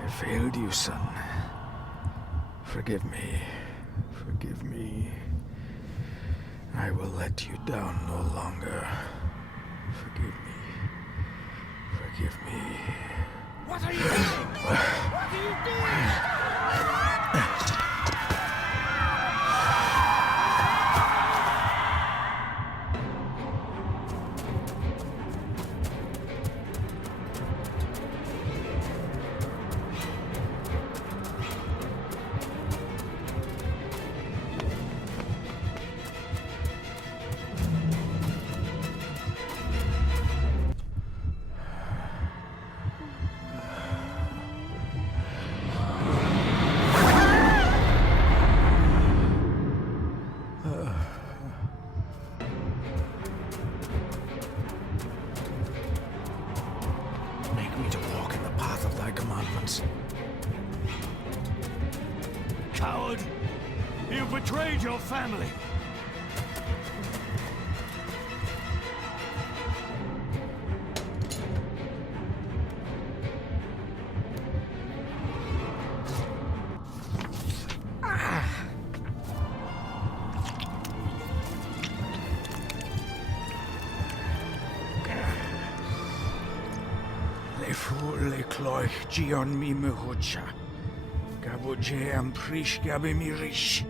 I failed you, son. Forgive me. Forgive me. I will let you down no longer. Forgive me. Forgive me. What are you doing? What are you doing? Make me to walk in the path of thy commandments. Coward! You betrayed your family! Le fu le cloich gion mi mehucha. Gaboje am prish gabe mi rish.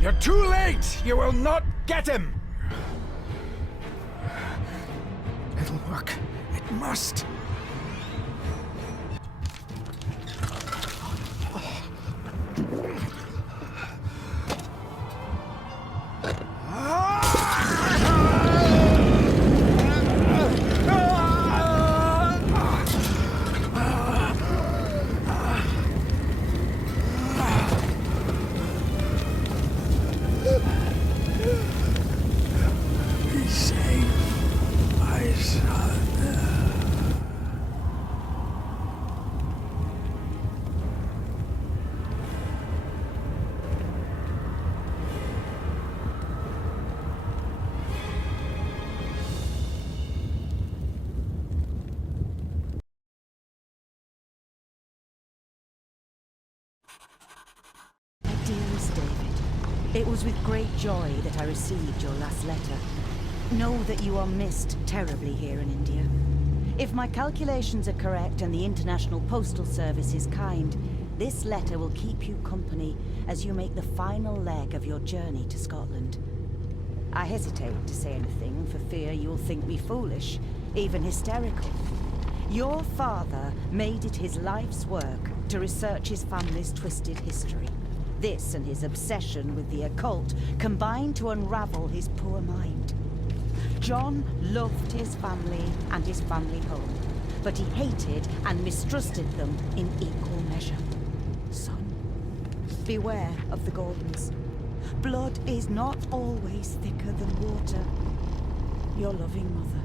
You're too late! You will not get him! It'll work. It must. Be safe, my son. Dearest David, it was with great joy that I received your last letter. Know that you are missed terribly here in India. If my calculations are correct and the International Postal Service is kind, this letter will keep you company as you make the final leg of your journey to Scotland. I hesitate to say anything for fear you'll think me foolish, even hysterical. Your father made it his life's work to research his family's twisted history. This and his obsession with the occult combined to unravel his poor mind. John loved his family and his family home, but he hated and mistrusted them in equal measure. Son, beware of the Gordons. Blood is not always thicker than water. Your loving mother.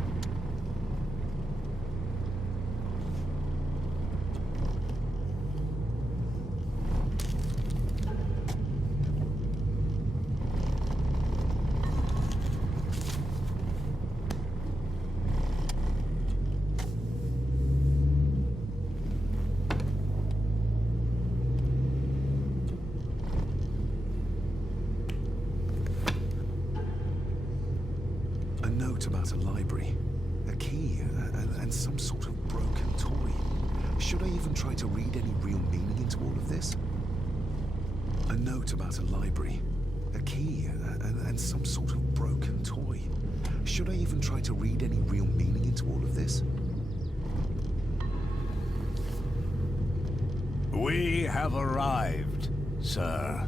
A note about a library, a key, and some sort of broken toy. Should I even try to read any real meaning into all of this? A note about a library, a key, and some sort of broken toy. Should I even try to read any real meaning into all of this? We have arrived, sir.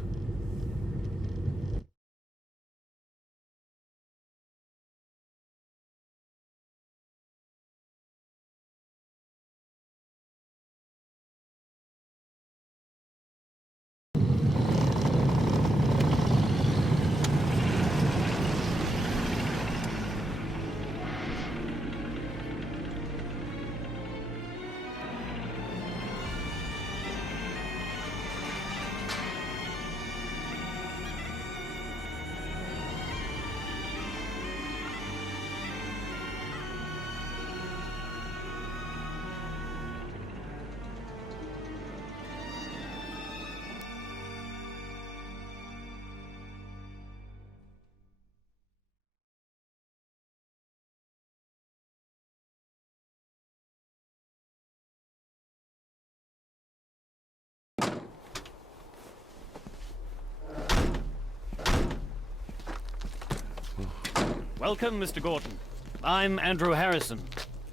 Welcome, Mr. Gordon. I'm Andrew Harrison.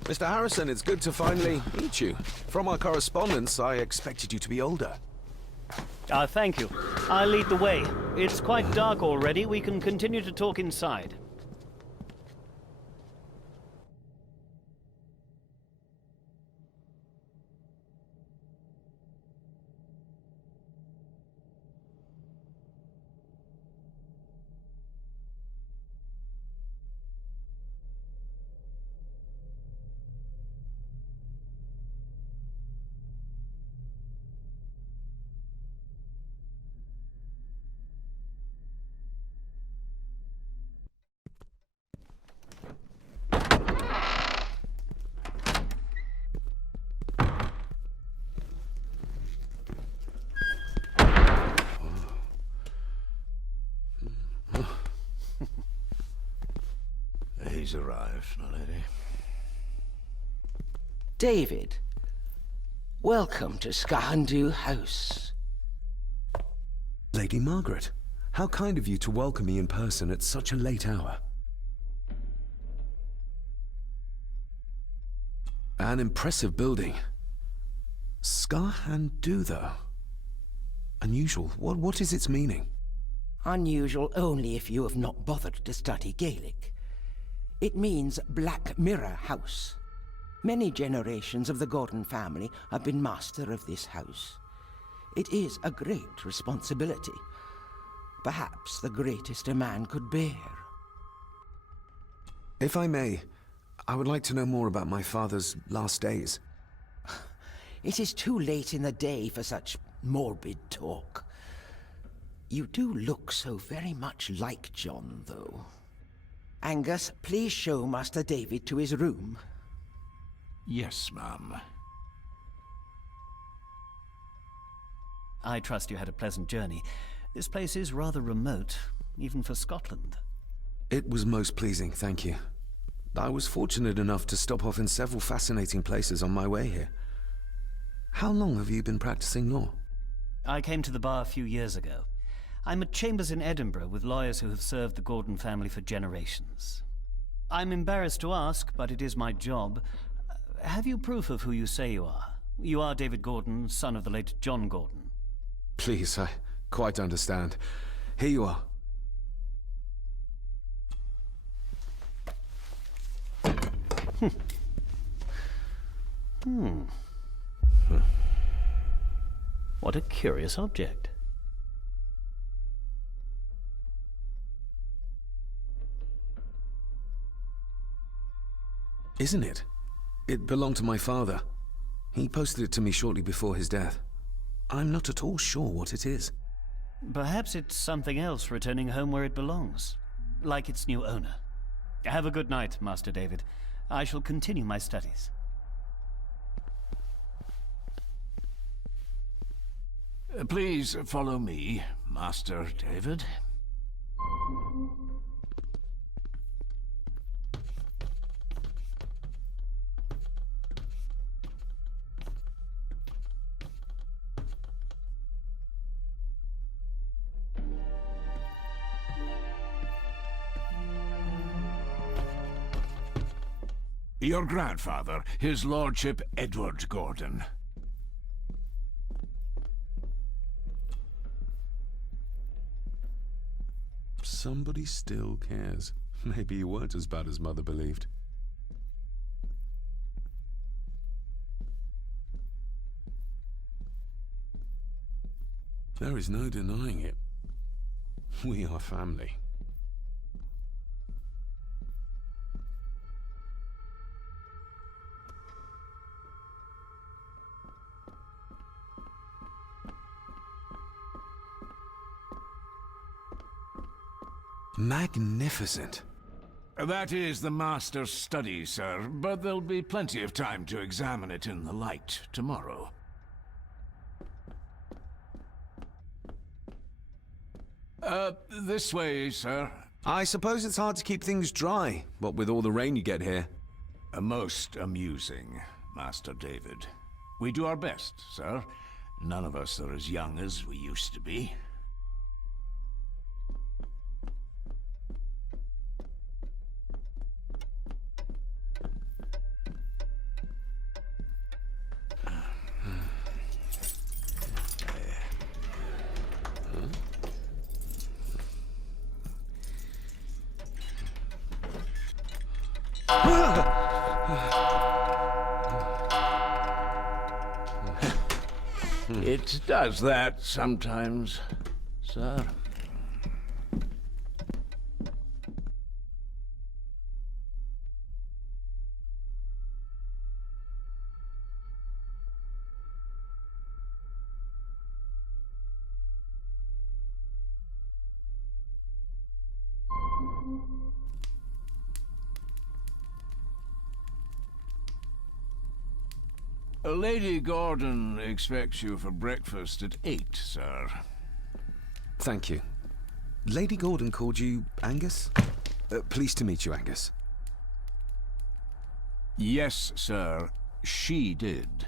Mr. Harrison, it's good to finally meet you. From our correspondence, I expected you to be older. Thank you. I'll lead the way. It's quite dark already. We can continue to talk inside. He's arrived, my lady. David, welcome to Skahandu House. Lady Margaret, how kind of you to welcome me in person at such a late hour. An impressive building. Skahandu, though. Unusual. What is its meaning? Unusual only if you have not bothered to study Gaelic. It means Black Mirror House. Many generations of the Gordon family have been master of this house. It is a great responsibility. Perhaps the greatest a man could bear. If I may, I would like to know more about my father's last days. It is too late in the day for such morbid talk. You do look so very much like John, though. Angus, please show Master David to his room. Yes, ma'am. I trust you had a pleasant journey. This place is rather remote, even for Scotland. It was most pleasing, thank you. I was fortunate enough to stop off in several fascinating places on my way here. How long have you been practicing law? I came to the bar a few years ago. I'm at Chambers in Edinburgh with lawyers who have served the Gordon family for generations. I'm embarrassed to ask, but it is my job. Have you proof of who you say you are? You are David Gordon, son of the late John Gordon. Please, I quite understand. Here you are. What a curious object. Isn't it? It belonged to my father. He posted it to me shortly before his death. I'm not at all sure what it is. Perhaps it's something else returning home where it belongs, like its new owner. Have a good night, Master David. I shall continue my studies. Please follow me, Master David. Your grandfather, his lordship Edward Gordon. Somebody still cares. Maybe you weren't as bad as Mother believed. There is no denying it. We are family. Magnificent. That is the Master's study, sir, but there'll be plenty of time to examine it in the light tomorrow. This way, sir. I suppose it's hard to keep things dry, what with all the rain you get here. Most amusing, Master David. We do our best, sir. None of us are as young as we used to be. It does that sometimes, sir. Lady Gordon expects you for breakfast at 8, sir. Thank you. Lady Gordon called you Angus? Pleased to meet you, Angus. Yes, sir. She did.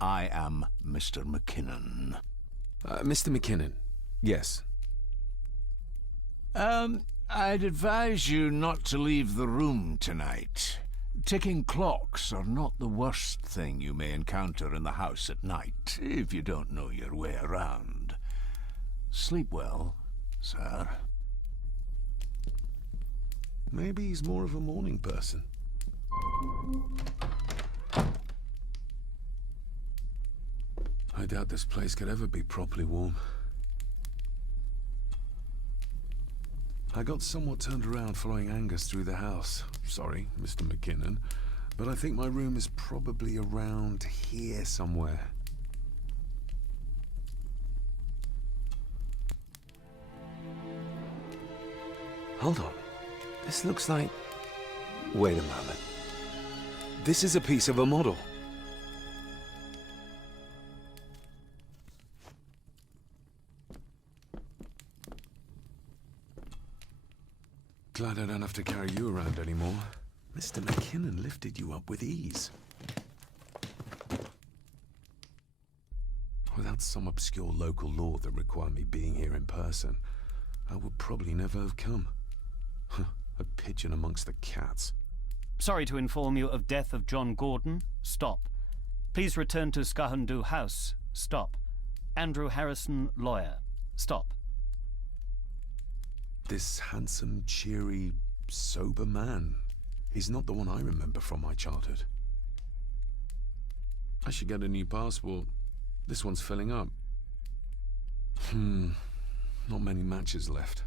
I am Mr. McKinnon. Mr. McKinnon. Yes. I'd advise you not to leave the room tonight. Ticking clocks are not the worst thing you may encounter in the house at night, if you don't know your way around. Sleep well, sir. Maybe he's more of a morning person. I doubt this place could ever be properly warm. I got somewhat turned around following Angus through the house. Sorry, Mr. McKinnon, but I think my room is probably around here somewhere. Hold on. This looks like... Wait a moment. This is a piece of a model. Glad I don't have to carry you around anymore. Mr. McKinnon lifted you up with ease. Without some obscure local law that required me being here in person, I would probably never have come. A pigeon amongst the cats. Sorry to inform you of death of John Gordon. Stop. Please return to Skahandu House. Stop. Andrew Harrison, lawyer. Stop. This handsome, cheery, sober man. He's not the one I remember from my childhood. I should get a new passport. This one's filling up. Not many matches left.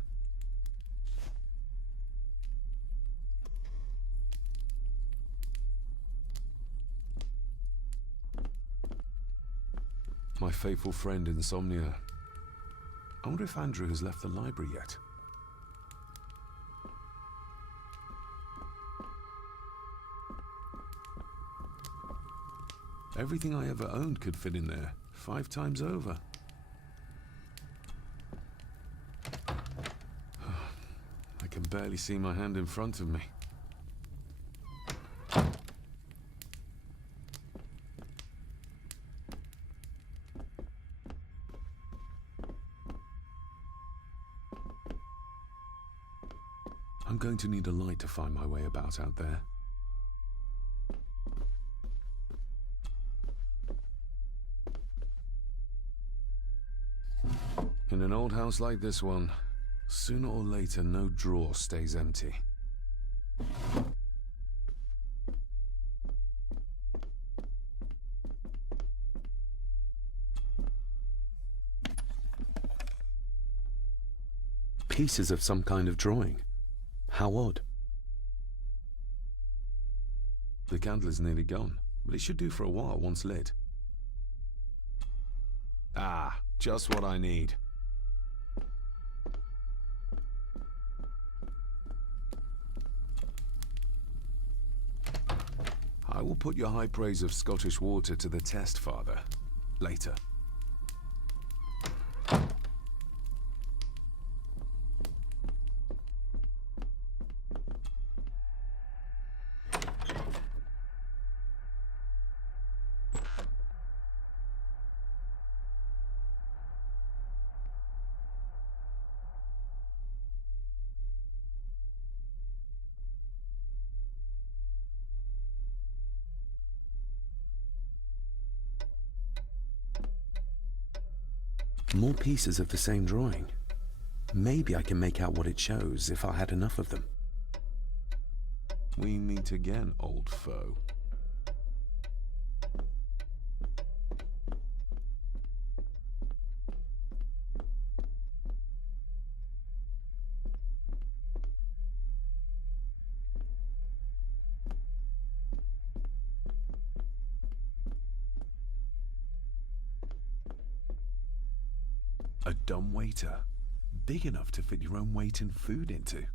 My faithful friend Insomnia. I wonder if Andrew has left the library yet. Everything I ever owned could fit in there, 5 times over. I can barely see my hand in front of me. I'm going to need a light to find my way about out there. In an old house like this one, sooner or later no drawer stays empty. Pieces of some kind of drawing. How odd. The candle is nearly gone, but it should do for a while once lit. Ah, just what I need. I will put your high praise of Scottish water to the test, Father. Later. More pieces of the same drawing. Maybe I can make out what it shows if I had enough of them. We meet again, old foe. A dumb waiter. Big enough to fit your own weight in food into.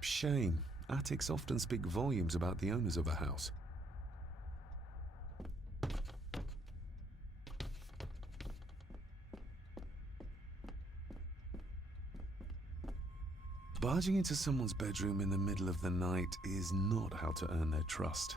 Shame. Attics often speak volumes about the owners of a house. Barging into someone's bedroom in the middle of the night is not how to earn their trust.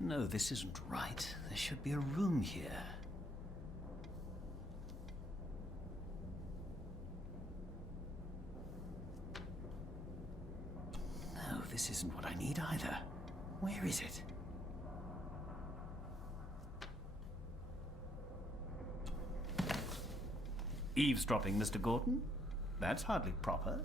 No, this isn't right. There should be a room here. No, this isn't what I need either. Where is it? Eavesdropping, Mr. Gordon? That's hardly proper.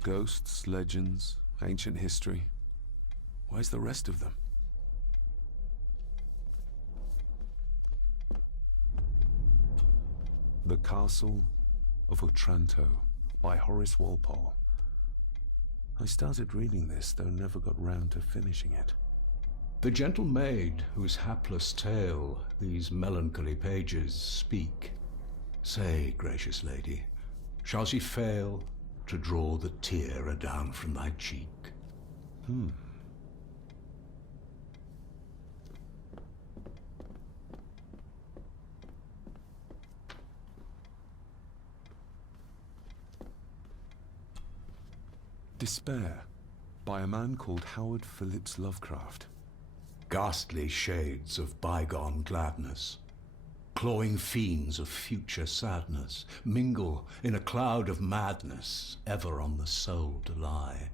Ghosts, legends, ancient history. Where's the rest of them? The Castle of Otranto by Horace Walpole. I started reading this, though never got round to finishing it. The gentle maid whose hapless tale these melancholy pages speak. Say, gracious lady, shall she fail to draw the tear adown from thy cheek? Despair, by a man called Howard Phillips Lovecraft. Ghastly shades of bygone gladness, clawing fiends of future sadness, mingle in a cloud of madness, ever on the soul to lie.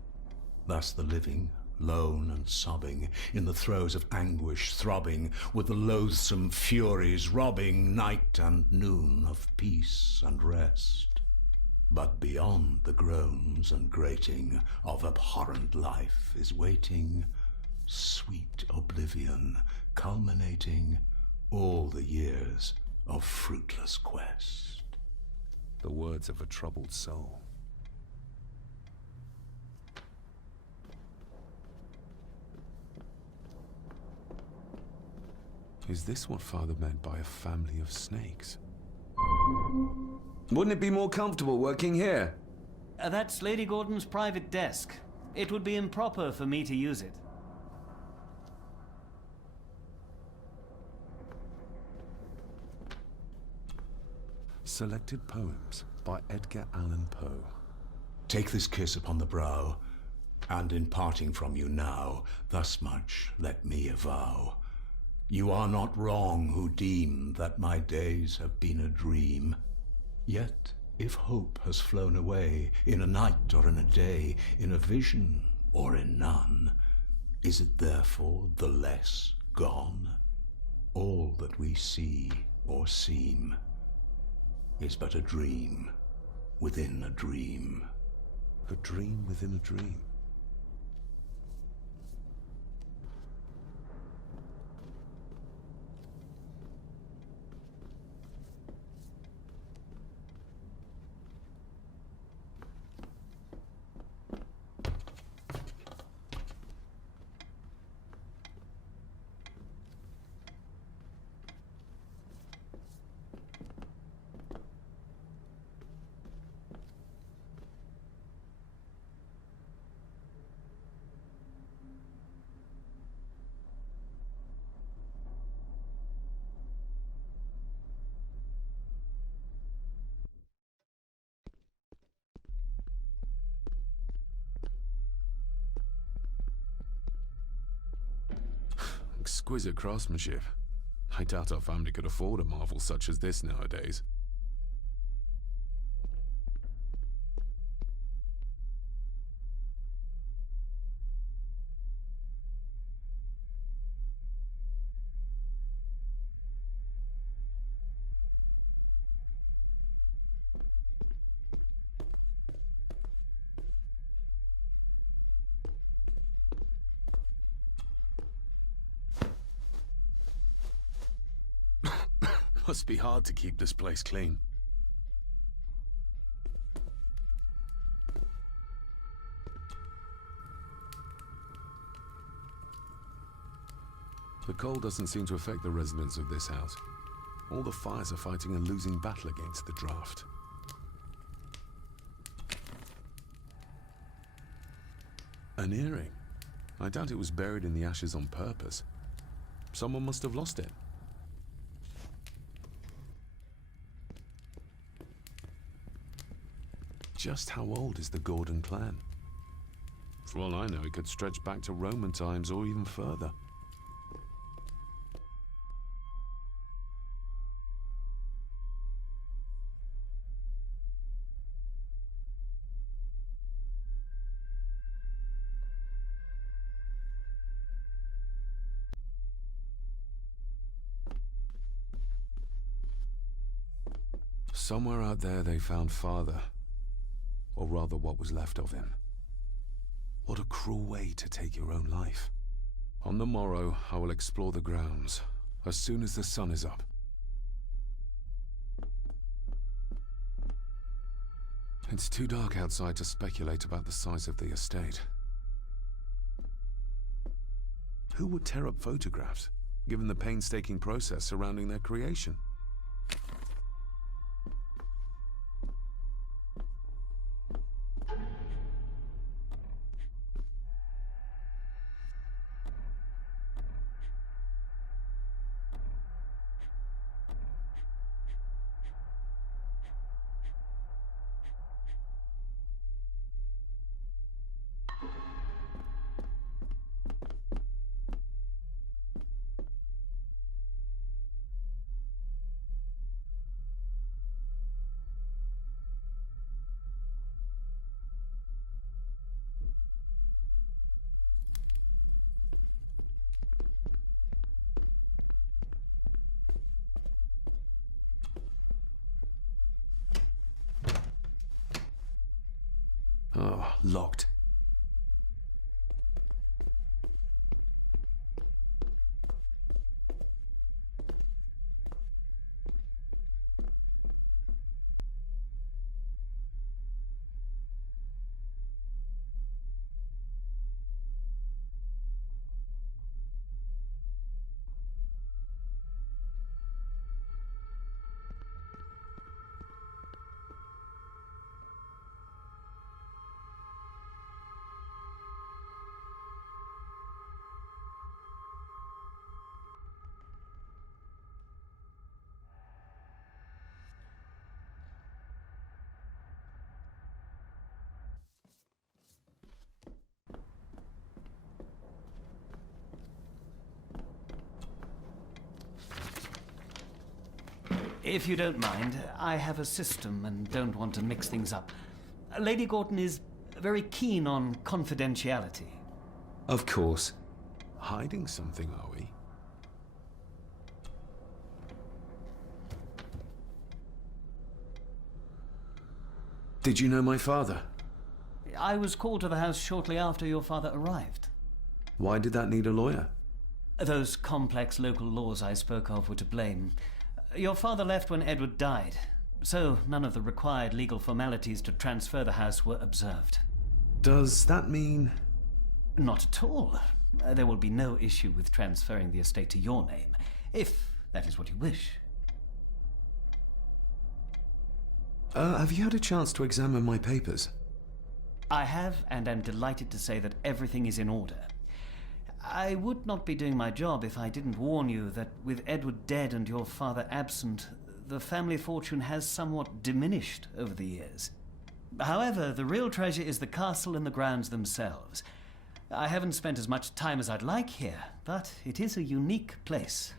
Thus the living, lone and sobbing, in the throes of anguish throbbing, with the loathsome furies robbing night and noon of peace and rest. But beyond the groans and grating of abhorrent life is waiting sweet oblivion, culminating all the years of fruitless quest. The words of a troubled soul. Is this what Father meant by a family of snakes? Wouldn't it be more comfortable working here? That's Lady Gordon's private desk. It would be improper for me to use it. Selected Poems by Edgar Allan Poe. Take this kiss upon the brow, and in parting from you now, thus much let me avow. You are not wrong who deem that my days have been a dream. Yet, if hope has flown away, in a night or in a day, in a vision or in none, is it therefore the less gone? All that we see or seem is but a dream within a dream. A dream within a dream. Exquisite craftsmanship. I doubt our family could afford a marvel such as this nowadays. Must be hard to keep this place clean. The cold doesn't seem to affect the residents of this house. All the fires are fighting a losing battle against the draft. An earring? I doubt it was buried in the ashes on purpose. Someone must have lost it. Just how old is the Gordon clan? For all I know, it could stretch back to Roman times or even further. Somewhere out there they found Father. Or rather, what was left of him. What a cruel way to take your own life. On the morrow, I will explore the grounds, as soon as the sun is up. It's too dark outside to speculate about the size of the estate. Who would tear up photographs, given the painstaking process surrounding their creation? Oh, locked. If you don't mind, I have a system and don't want to mix things up. Lady Gordon is very keen on confidentiality. Of course. Hiding something, are we? Did you know my father? I was called to the house shortly after your father arrived. Why did that need a lawyer? Those complex local laws I spoke of were to blame. Your father left when Edward died, so none of the required legal formalities to transfer the house were observed. Does that mean... Not at all. There will be no issue with transferring the estate to your name, if that is what you wish. have you had a chance to examine my papers? I have, and am delighted to say that everything is in order. I would not be doing my job if I didn't warn you that with Edward dead and your father absent, the family fortune has somewhat diminished over the years. However, the real treasure is the castle and the grounds themselves. I haven't spent as much time as I'd like here, but it is a unique place.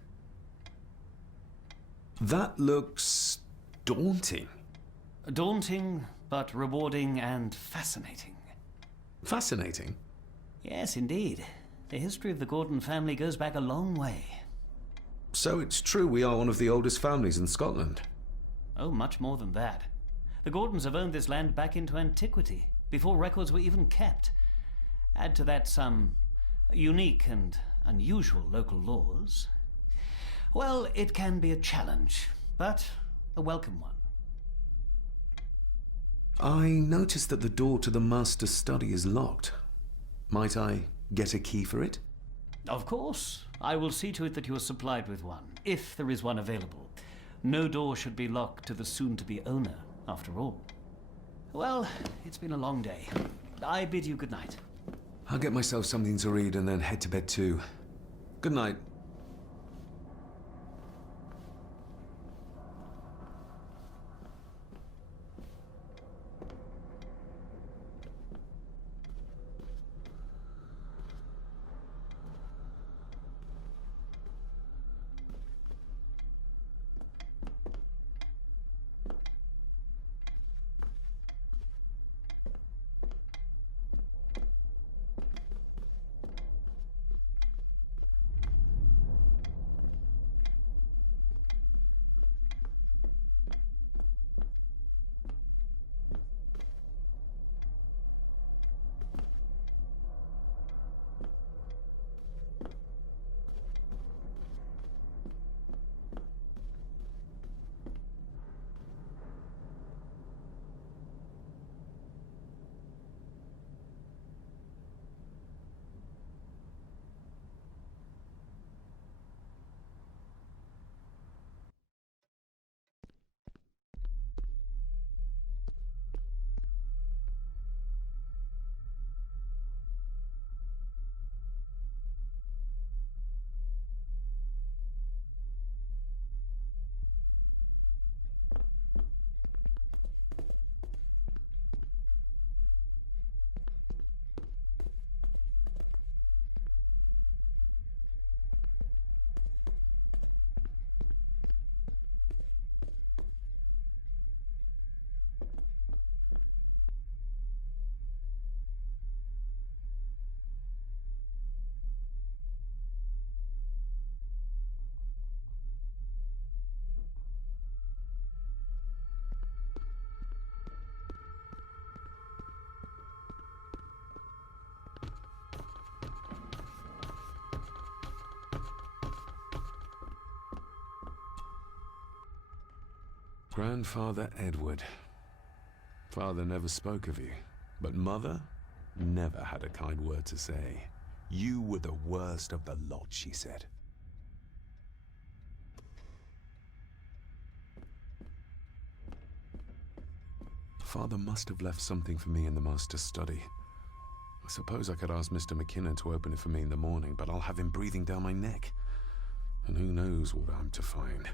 That looks daunting. Daunting, but rewarding and fascinating. Fascinating. Yes, indeed. The history of the Gordon family goes back a long way. So it's true we are one of the oldest families in Scotland. Oh, much more than that. The Gordons have owned this land back into antiquity, before records were even kept. Add to that some unique and unusual local laws. Well, it can be a challenge, but a welcome one. I noticed that the door to the master's study is locked. Might I get a key for it? Of course. I will see to it that you are supplied with one, if there is one available. No door should be locked to the soon-to-be owner, after all. Well, it's been a long day. I bid you good night. I'll get myself something to read and then head to bed too. Good night. Grandfather Edward. Father never spoke of you, but Mother never had a kind word to say. You were the worst of the lot, she said. Father must have left something for me in the master's study. I suppose I could ask Mr. McKinnon to open it for me in the morning, but I'll have him breathing down my neck. And who knows what I'm to find.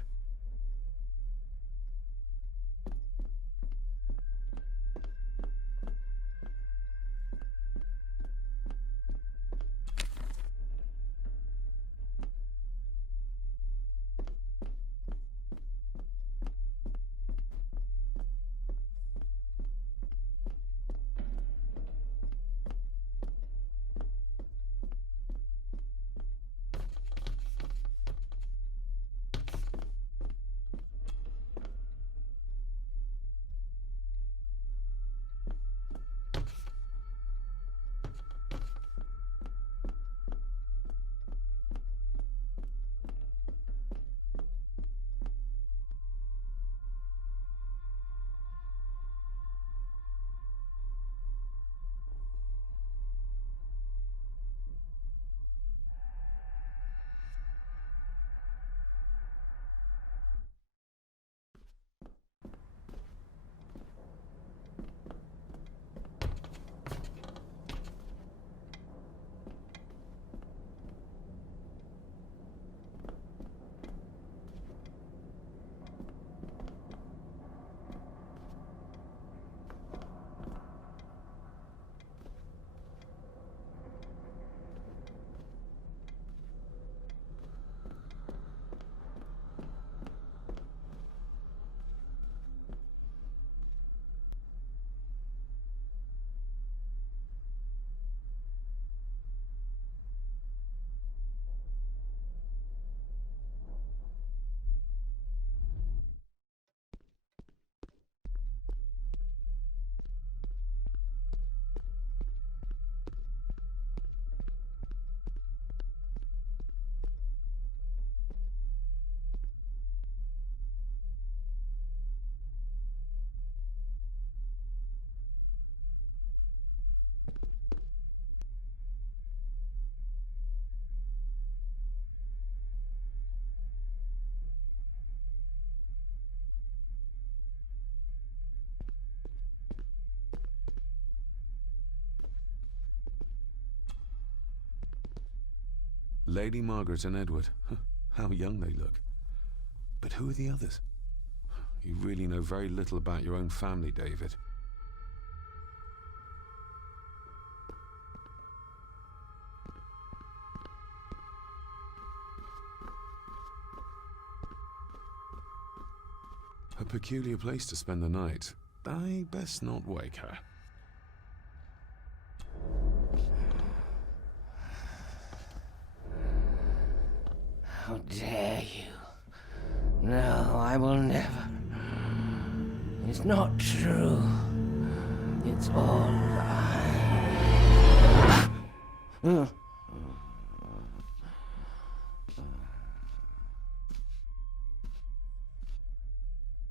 Lady Margaret and Edward. How young they look. But who are the others? You really know very little about your own family, David. A peculiar place to spend the night. I best not wake her. How dare you? No, I will never. It's not true. It's all lies.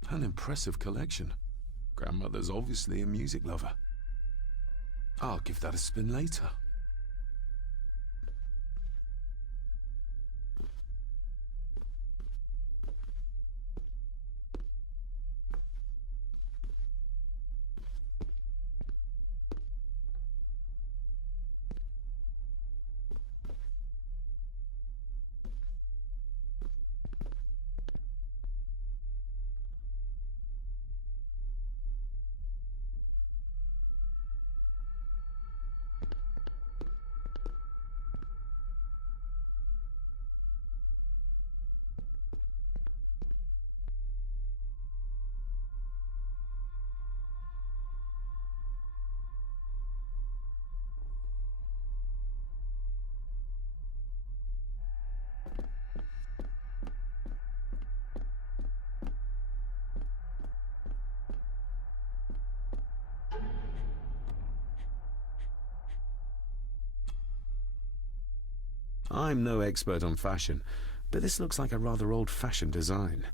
An impressive collection. Grandmother's obviously a music lover. I'll give that a spin later. I'm no expert on fashion, but this looks like a rather old-fashioned design.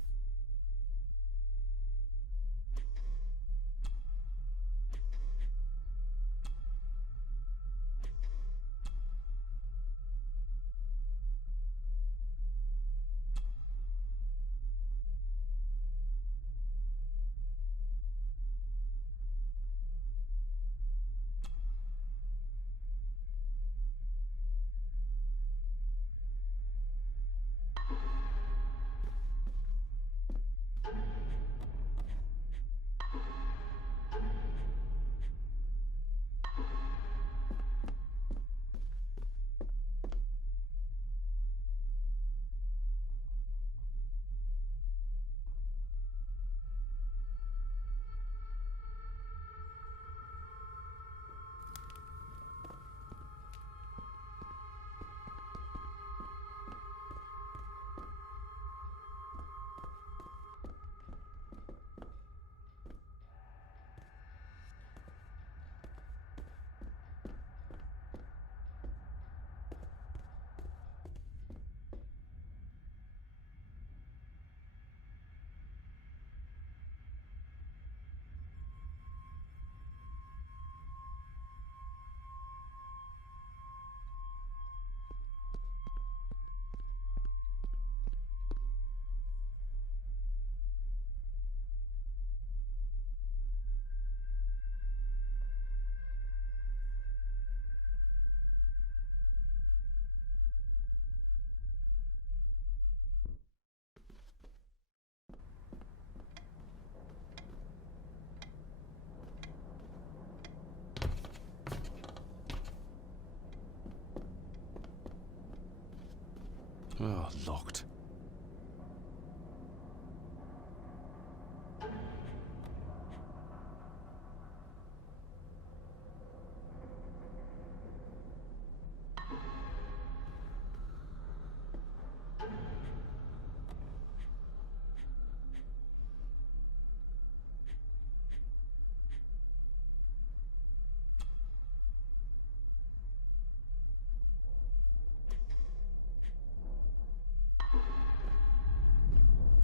Oh, locked.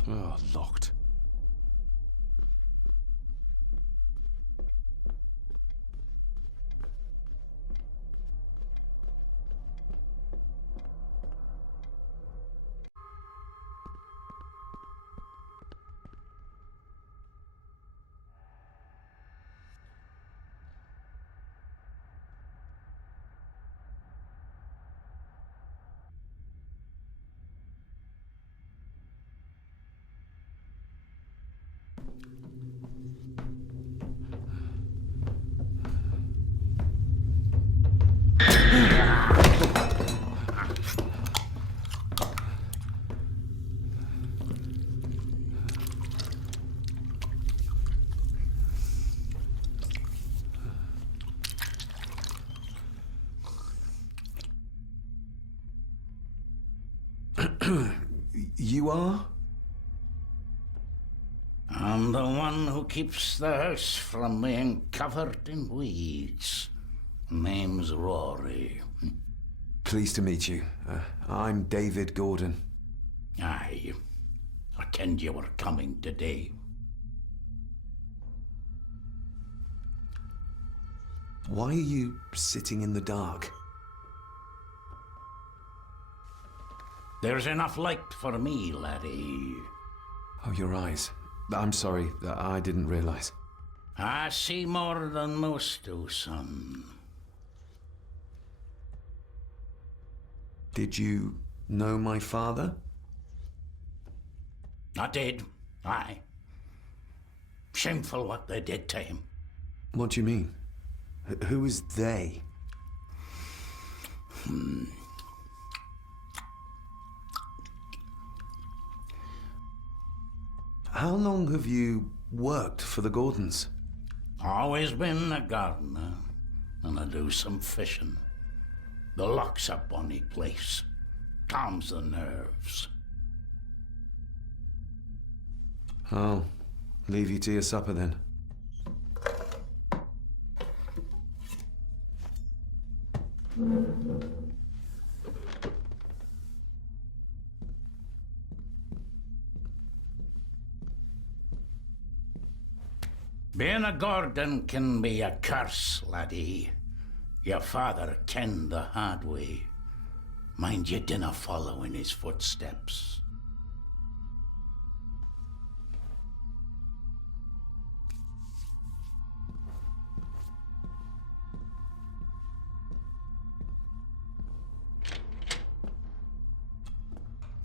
Oh, locked. You are? I'm the one who keeps the house from being covered in weeds. Name's Rory. Pleased to meet you. I'm David Gordon. Aye. I kenned you were coming today. Why are you sitting in the dark? There's enough light for me, laddie. Oh, your eyes. I'm sorry, I didn't realize. I see more than most do, son. Did you know my father? I did, aye. Shameful what they did to him. What do you mean? Who is they? How long have you worked for the Gordons? Always been a gardener, and I do some fishing. The lock's a bonny place. Calms the nerves. I'll leave you to your supper then. Being a Gordon can be a curse, laddie. Your father kenned the hard way. Mind you dinna follow in his footsteps.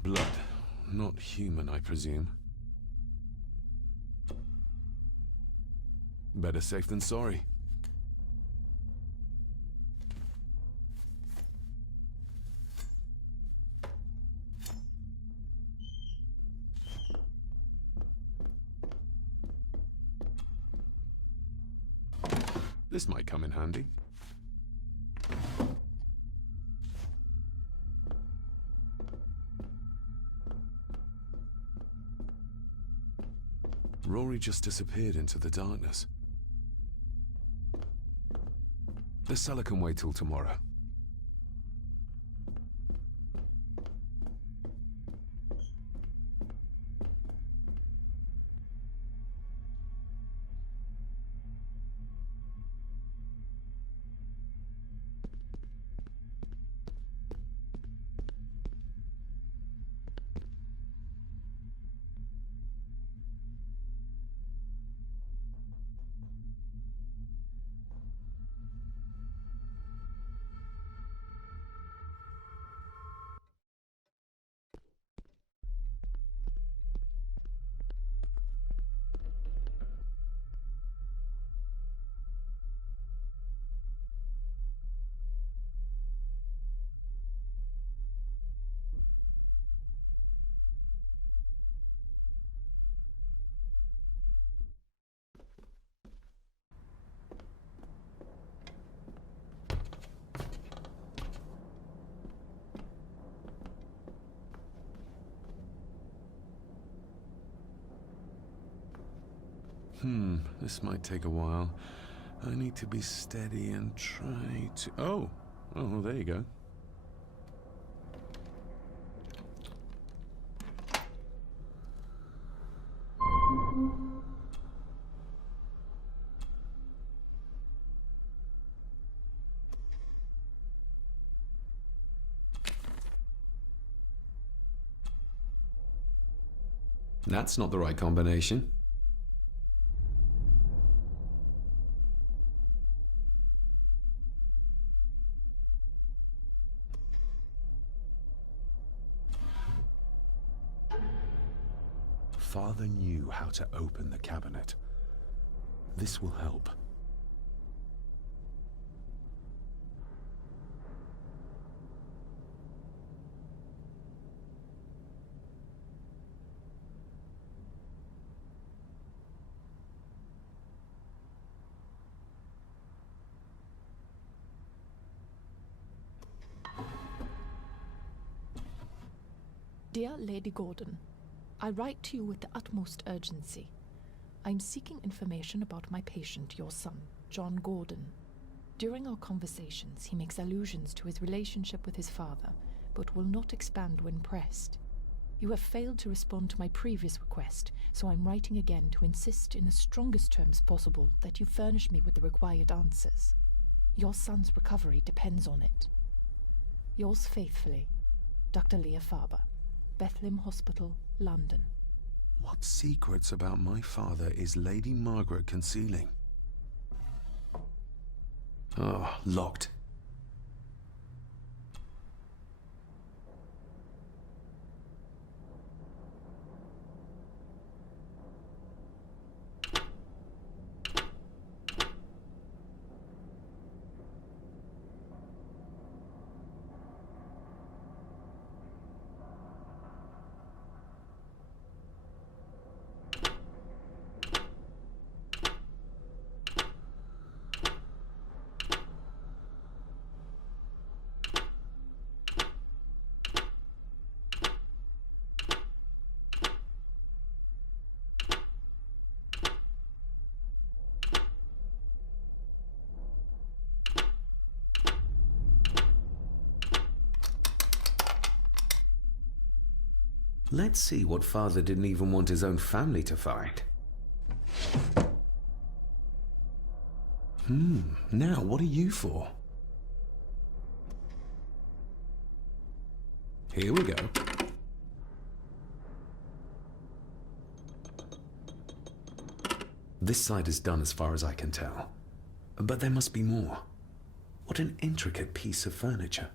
Blood. Not human, I presume. Better safe than sorry. This might come in handy. Rory just disappeared into the darkness. The cellar can wait till tomorrow. This might take a while. I need to be steady and try to... Oh, there you go. That's not the right combination. Father knew how to open the cabinet. This will help. Dear Lady Gordon, I write to you with the utmost urgency. I am seeking information about my patient, your son, John Gordon. During our conversations, he makes allusions to his relationship with his father, but will not expand when pressed. You have failed to respond to my previous request, so I'm writing again to insist in the strongest terms possible that you furnish me with the required answers. Your son's recovery depends on it. Yours faithfully, Dr. Leah Farber, Bethlehem Hospital, London. What secrets about my father is Lady Margaret concealing? Oh, locked. Let's see what father didn't even want his own family to find. Now what are you for? Here we go. This side is done as far as I can tell. But there must be more. What an intricate piece of furniture.